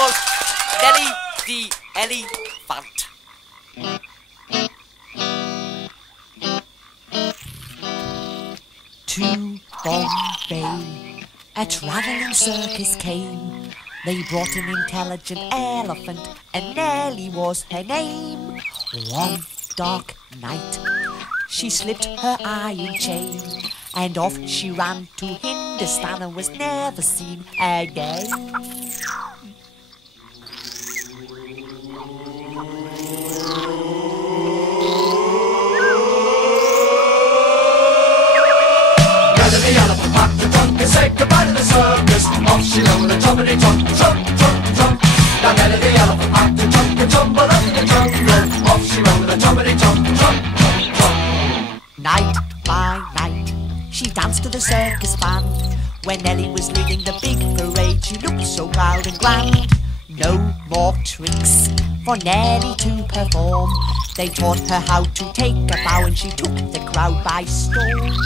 Nelly the Elephant. To Bombay, a travelling circus came. They brought an intelligent elephant, and Nelly was her name. One dark night, she slipped her iron chain, and off she ran to Hindustan and was never seen again. The elephant packed the trunk and said goodbye to the circus. Off she went with a trumpety trump, trump, trump, trump. Now Nelly the elephant packed the trunk and tumbled up in the jungle. Off she went with a trumpety trump, trump, trump, trump. Night by night, she danced to the circus band. When Nelly was leading the big parade, she looked so proud and grand. No more tricks for Nelly to perform. They taught her how to take a bow, and she took the crowd by storm.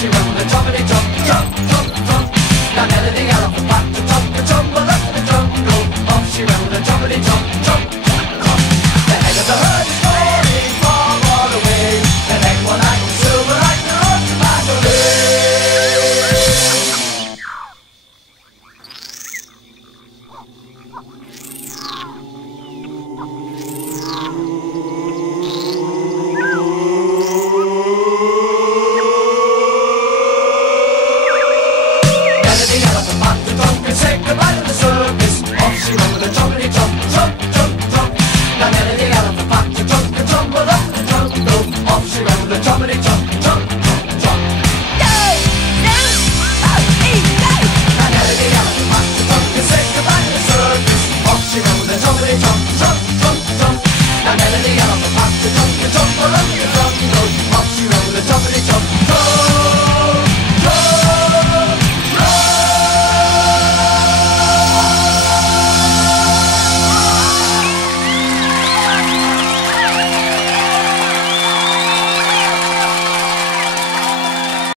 She ran with a trumpety jump, jump, jump, jump. Now Nelly the elephant packed the trunk and tumbled up in the jungle. Off she ran with a trumpety jump, jump, jump, jump. The head of the herd is roaring far, far away. The neck one like silver like the road to Mandalay. Say goodbye to the circus. Off she went with a